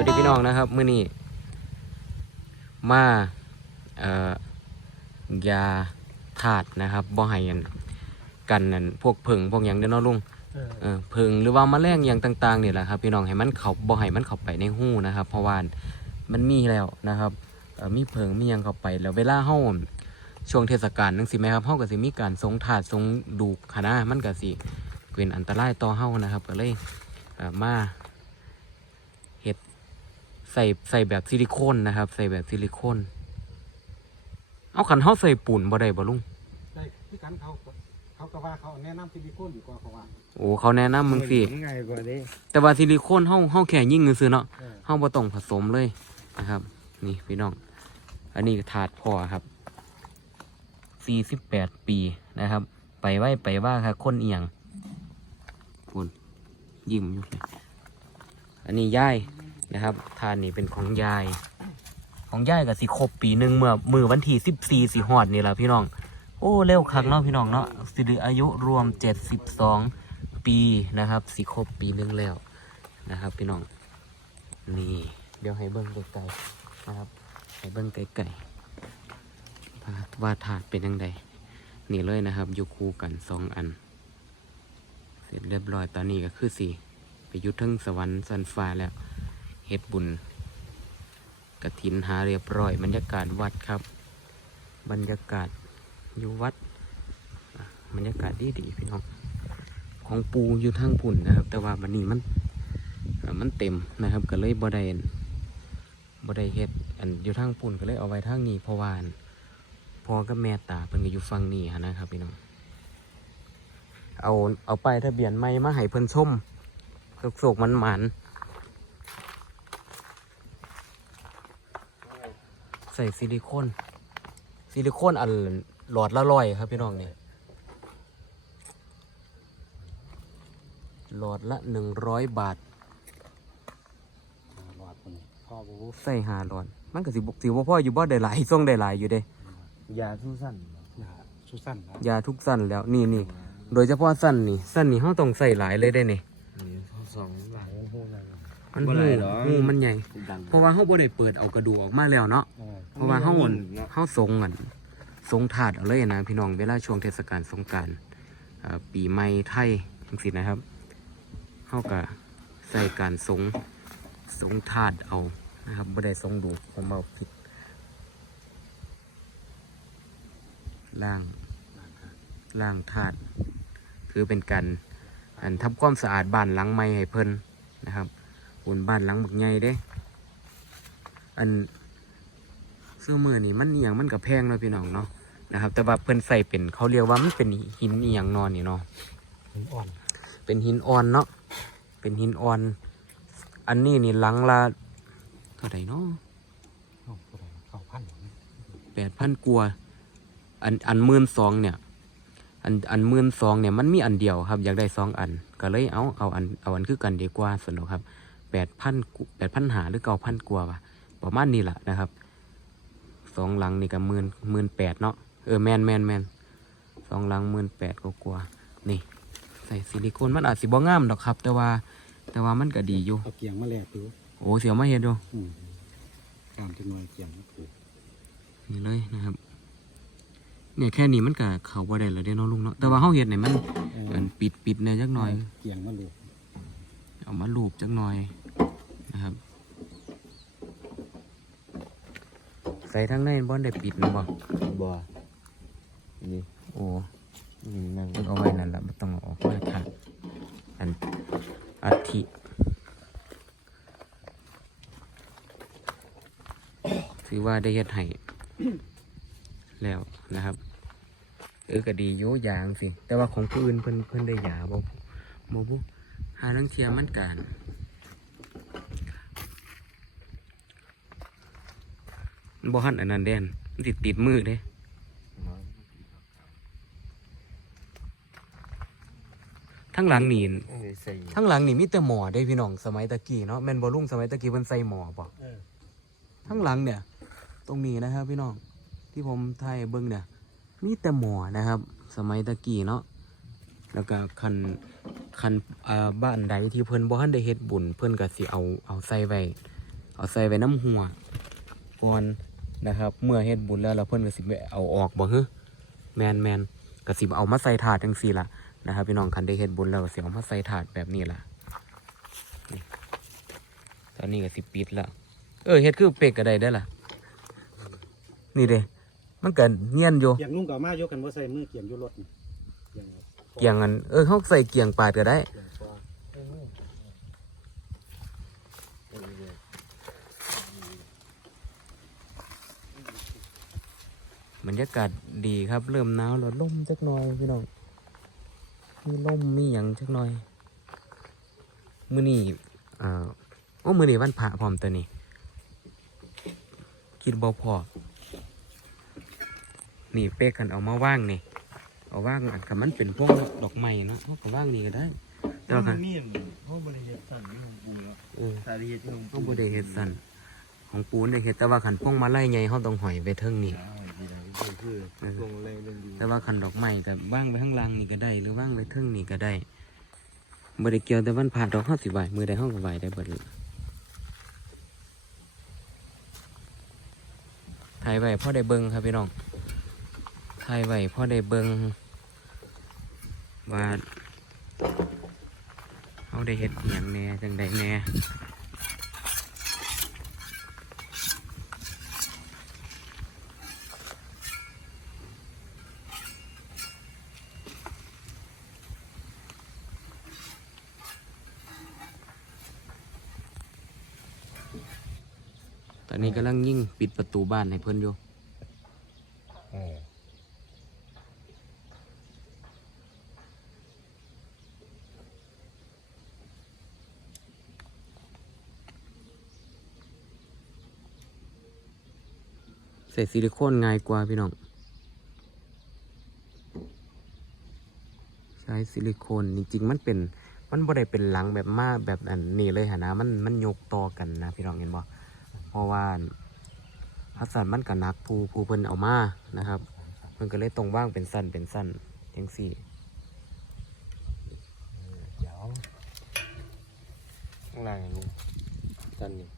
วัสดีพี่น้องนะครับมื้อนี้มาเอ่อยาธาตุนะครับบ่ให้อันกันนั่นพวกผึ่งพวกหยังเด้อเนาะลุงเออเออผึ่งหรือว่าแมลงหยังต่างๆนี่แหละครับ พี่น้องให้มันเข้าบ่ให้มันเข้าไปในหูนะครับ เพราะว่ามันมีแล้วนะครับเอ่อมีผึ่งมีหยังเข้าไปแล้วเวลาเฮาช่วงเทศกาลจังซี่แหมครับเฮาก็สิมีการสงถาดสงดูกคณะมันก็สิเป็นอันตรายต่อเฮานะครับ ก็เลยเอ่อมา ใส่ใส่แบบซิลิโคนนะครับ ใส่แบบซิลิโคนเอาขันเขาใส่ปูนบ่ได้บ่ลุงได้ที่กันเขาเขาก็ว่าเขาแนะนำซิลิโคนดีกว่าเขาว่าโอ้เขาแนะนำมึงสิง่ายกว่านี้แต่ว่าซิลิโคนเฮาเฮาแค่ยิ่งซื้อๆเนาะเออเฮาบ่ต้องผสมเลยนะครับ นี่พี่น้อง อันนี้ถาดพ่อครับ48ปีนะครับ ไปไว้ไปว่าครับคนเอียงคุณยิ้มอยู่เลยอันนี้ย่าย นะครับทานนี่เป็นของยาย ของยายกับสิครบปีหนึ่งเมื่อมือวันที่สิบสี่สิหอดนี่แหละพี่น้อง โอ้เร็วคักเนาะพี่น้องเนาะสิริอายุรวมเจ็ดสิบสองปีนะครับสิครบปีหนึงแล้วนะครับ พี่น้องนี่เดี๋ยวให้เบิ้งไกลๆนะครับ ให้เบิ้งไกลๆว่าว่าถาดเป็นยังไงนี่เลยนะครับ อยู่คู่กันสองอัน เสร็จเรียบร้อยตอนนี้ก็คือสี่ไปยุทธึงสวรรค์สันฟ้าแล้ว เฮ็ดบุญกระถินหาเรียบร้อยบรรยากาศวัดครับ บรรยากาศอยู่วัดบรรยากาศดีดีพี่น้องของปูอยู่ทางพุ่นนะครับ แต่ว่ามันนี้มันมันเต็มนะครับก็เลยบ่ได้บ่ได้เฮ็ดอันอยู่ทางพุ่นก็เลยเอาไว้ทางนี้เพราะว่านพอกับแม่ตาเพิ่นก็อยู่ฝั่งนี้นะครับพี่น้องเอาเอาไปทะเบียนไม่มาให้เพิ่นชมโศกมันหมันๆใส่ซิลิโคนซิลิโคนอันหลอดละร้อยครับพี่น้องเนี่ยหลอดละหนึ่งร้อยบาทหลอดคนนี้พ่อบูใส่หาหลอด มันก็สิบสิบ่พ่ออยู่บ่ได้หลายส่งได้หลายอยู่เด้ยาทุกสั้นนะสุสั้นนะยาทุกสั้นแล้วนี่นี่โดยเฉพาะสั้นนี่สั้นนี่เขาต้องใส่หลายเลยได้นี่นี่สองหลังพวกนั้น มันบ่หูหลายหรอหูมันใหญ่ ดังเพราะว่าเขาบ่ได้เปิดเอากระดูกออกมาแล้วเนาะเออเพราะว่าเขาอ่อนเนาะเขาทรงอะทรงถาดเอาเลยนะพี่น้องเวลาช่วงเทศกาลสงกรารปีใหม่ไทยจังสินะครับเขาก็ใส่การทรงทรงถาดเอานะครับบ่ได้ทรงดูผมเอาผิดล่างล่างถาดคือเป็นการอันทำความสะอาดบ้านหลังใหม่ให้เพิ่นนะครับ บุญบ้านหลังบักใหญ่เด้ อันเสื้อมือนี่มันเอียงมันกับแพงเนาะพี่น้องเนาะนะครับ แต่ว่าเพิ่นใส่เป็นเขาเรียกว่ามันเป็นหินเอียงนอนนี่เนาะมันอ่อน เป็นหินอ่อนเนาะเป็นหินอ่อน อันนี้นี่หลังละเท่าไหร่เนาะเก้าพันแปดพันกว่าอันอันมื่นสองเนี่ย อันอันมื่นสองเนี่ยมันมีอันเดียวครับ อยากได้สองอัน ก็เลยเอาเอาอันเอาอันคือกันดีกว่าสนุกครับ แปดพันแปดพันหาหรือเก้าพันกว่าว่ะประมาณนี้แหละนะครับสองหลังนี่ก็หมื่นหมื่นแปดเนาะเออแมนแมนแมนสองหลังหมื่นแปดก็กลัวาๆนี่ ใส่ซิลิโคนมันอาจสิบ่งามดอกครับ แต่ว่า แต่ว่ามันก็ดีอยู่เอาเกียงมาแลกดูโอ้เสียวมาเห็นดูอืมการที่หน่วยเกียงก็คือนี่เลยนะครับเนี่ยแค่นี้มันก็เข้าบ่ได้แล้วเด้เนาะลุงเนาะแต่ว่าเฮาเฮ็ดเนี่ยมันเออเอินปิดปิดแหน่จักหน่อย เกียงมาลูกเอามาลูบจักหน่อย นะครับ ใส่ทั้งในบ่ได้ปิดนะบ่บ่ นี่โอ้นี่นั่งต้องเอาไว้นั่นแหละไม่ต้องเอาออกมาค่ะอันอัฐิถือว่าได้เฮ็ดให้แล้วนะครับ เออก็ดีโยยางสิ แต่ว่าของผู้อื่นเพิ่นเพิ่นได้ยาบ่บ่บุหาลังเทียมันการมัน บ่หันอันนั้นเด่นมันติดติดมือเด้ทั้งหลังนี่ใส่ทั้งหลังนี่มีแต่หมอได้พี่น้องสมัยตะกี้เนาะแม่นบ่ลุงสมัยตะกี้เพิ่นใส่หมอป่ะเออทั้งหลังเนี่ย ตรงนี้นะครับ พี่น้องที่ผมถ่ายให้เบิ่งเนี่ย มีแต่หมอนะครับ สมัยตะกี้เนาะแล้วก็คันคันอ่าบ้านใดที่เพิ่นบ่ทันได้เฮ็ดบุญ เพิ่นก็สิเอาเอาใส่ไว้เอาใส่ไว้น้ำหัวก่อน นะครับ เมื่อเฮ็ดบุญแล้วเราเพิ่นก็สิไปเอาออกบ่ฮึแมนแมนก็สิเอามาใส่ถาดจังซี่ล่ะนะครับพี่น้องคันได้เฮ็ดบุญแล้วก็สิเอามาใส่ถาดแบบนี้ล่ะนี่ตอนนี้ก็สิปิดแล้วเออเฮ็ดคือเป็กก็ได้ได้อล่ะ นี่เด้มันก็เนียนอยู่เกียงนุ่งกับมาโยกันว่าใส่มือเกียงอยู่รถนี่เกียงเกียงอันเออเฮาใส่เกียงปาดก็ได้ เกียงกว่าเออเออเออ บรรยากาศดีครับ เริ่มหนาวแล้วลมจักหน่อยพี่น้องมีลมมีหยังจักหน่อยมื้อนี้เอ่อโอ้มื้อนี้วันพระพร้อมตัวนี้คิดบ่พอนี่เป๊กกันเอามาว่างนี่เอาว่างอันคันมันเป็นพวกดอกไม้เนาะเอาก็ว่างนี่ก็ได้แต่ว่าคันมีอันเขาบริเฮ็ดสั่นนี่ของปูแล้วเออสาเหตุที่ของเขาบ่ได้เฮ็ดสั่นของปูนได้เฮ็ดแต่ว่าคันพวงมาลัยใหญ่เฮาต้องหอยไว้เทิงนี่ใช่ดีนะ คือช่วงแรงเรื่องดีแต่ว่าคันดอกไม้ก็ว่างไว้ข้างล่างนี่ก็ได้ หรือว่างไว้เทิงนี่ก็ได้บ่ได้เกียวแต่วันผ่านดอกเฮาสิไหวมือใดเฮาก็ไหวได้เบิดเลยถ่ายไว้พอได้เบิ่งครับพี่น้องถ่ายไว้พอได้เบิ่งว่าเฮาได้เฮ็ดอหย่างแหน่จังใดแน่ ตอนนี้กำลังยิ่งปิดประตูบ้านให้เพิ่นอยู่เออใส่ซิลิโคนง่ายกว่าพี่น้อง ใช้ซิลิโคนจริงๆ มันเป็น มันบ่ได้เป็นหลังแบบมาแบบอันนี้เลยหะนะ มันมันยกต่อกันนะพี่น้องเห็นบ่ เพราะว่าพัสันมันก็นักผู้ผู้เพิ่นเอามานะครับเพิ่นก็เลยตรงว่างเป็นสั้นเป็นสั้นจังสี่เดี๋ยวข้างล่างลุงสั้นนี่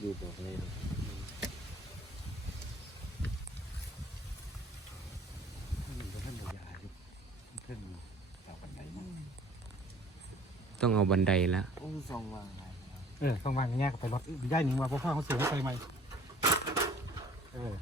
ดูบอกเลย ท่านบอกยาอยู่เพิ่นเอาบันไดมา ต้องเอาบันไดละโอ้สองวางไงเออต้องวางแยกไปรถย่ายหนิงว่าพ่อพ่อเขาเสือให้ใส่ไหมเออ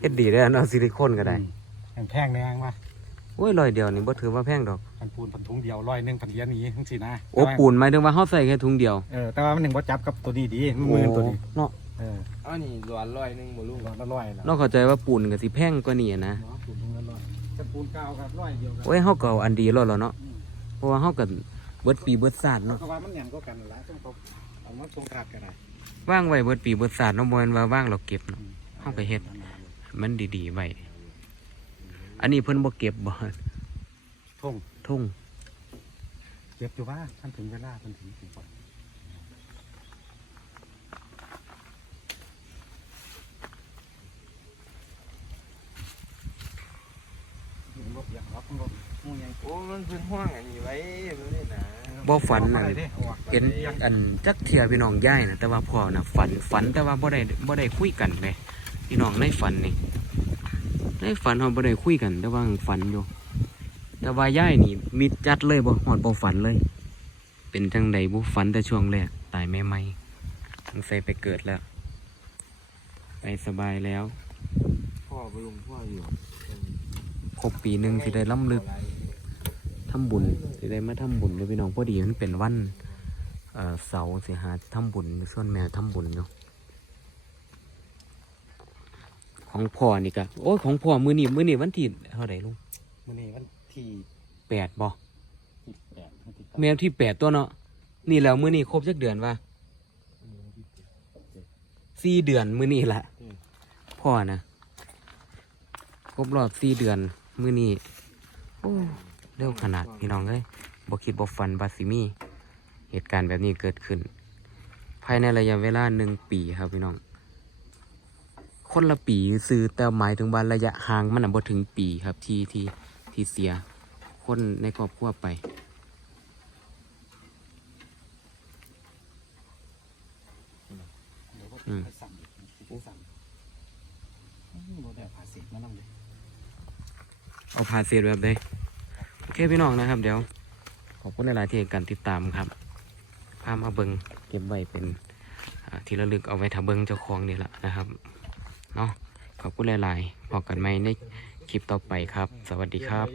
เอ็ดดีได้อเอาซิลิโคนก็ได้แพงแพงแนงว่ะโอ้ยร้อยเดียวนี่บ่ถือว่าแพงดอกพันปูนพันถุงเดียวร้อยหนึ่งพันเหรียญนี้ทั้งสี่นะโอ้ปูนหมายถึงว่าเฮาใส่แค่ถุงเดียวเออแต่ว่ามันหนึ่งว่าจับกับตัวนี้ดีมันมือตัวนี้เนาะเอออ้าวนี่ร้อนร้อยหนึงบ่ลูกร้อยละร้อยละเนาะเข้าใจว่าปูนก็สิแพงกว่านี้อะนะเนาะ ปูนถุงละร้อยแต่ปูนเก่าครับร้อยเดียวกันโอ้ยเฮาก็เอาอันดีแล้วล่ะเนาะเพราะว่าเฮาก็เบิดปีเบิดศาสตร์เนาะก็ว่ามันหยังก็กันนั่นละต้องเขาเอามาตรงขาดกันได้ว่างไว้เบิดปีเบิดศาสตร์เนาะบ่แม่นว่าว่างเราเก็บเนาะเฮาก็เฮ็ดมันดีๆไว้อันนี้เพิ่นบ่เก็บบ่ทงทุ่งเจ็บอยู่ว่าท่านถึงเวลาท่านถึงถึงก่อนมั นบ่เปียกหรอกมันบ่มูยังโอ้มันเป็นห่วงอันนี้ไว้มันนี่นะบ่ฝันน่ะเอาไปด้เอาออกเห็นอันจักเที่ยพี่น้องย้ายน่ะแต่ว่าพ่อน่ะฝันฝันแต่ว่าบ่ได้บ่ได้คุยกันแหมพี่น้องในฝันนี่ในฝันเฮาบ่ได้คุยกัน แต่ว่าฝันอยู่แต่ว่าย้ายนี่มิดจัดเลยบ่ฮอดบ่ฝันเลย เป็นจังใดบ่ฝันแต่ช่วงแรกตายใหม่ๆสงสัยไปเกิดแล้ว ไปสบายแล้ว พ่อไปลงพ่ออยู่ ครบปีหนึงสิได้ล้ำลึกทำบุญสิได้มาทำบุญเลยพี่น้องพอดีมันเป็นวันเอ่อเสาร์สิหาทำบุญส่วนแม่ทำบุญอยู่ของพ่อนี่กะโอ้ยของพ่อมือนี่มือนี่วันที่เท่าไหร่ลุงมื้อนี้วันที่แปดบ่ที่แปดวันที่เก้าแมวที่แปดตัวเนาะนี่แล้วมือนี่ครบจักเดือนวะสี่เดือนมือนี่ละพ่อนะครบรอบสี่เดือน มือนี่โอ้เร็วขนาดพี่น้องเลยบ่คิดบ่ฝันบาสิมีเหตุการณ์แบบนี้เกิดขึ้น ภายในระยะเวลาหนึ่งปีครับพี่น้อง คนละปีซื้อแต่หมายถึงว่าระยะห่างมันน่ะบ่ถึงปีครับที่ที่ที่เสีย คนในครอบครัวไปเดี๋ยวก็อืมไปอีกไปสั่งอืมบ่ได้ผ่าเสกมานั่งเลย เอาพาเศียแบบใดโอเคพี่น้องนะครับ เดี๋ยว ขอบคุณหลายๆที่การติดตามครับพามาเบิงเก็บไว้เป็นที่ระลึกเอาไว้ถ้าเบิงเจ้าของนี่แหละนะครับเนาะขอบคุณหลายๆพบกันไหมในคลิปต่อไปครับ สวัสดีครับ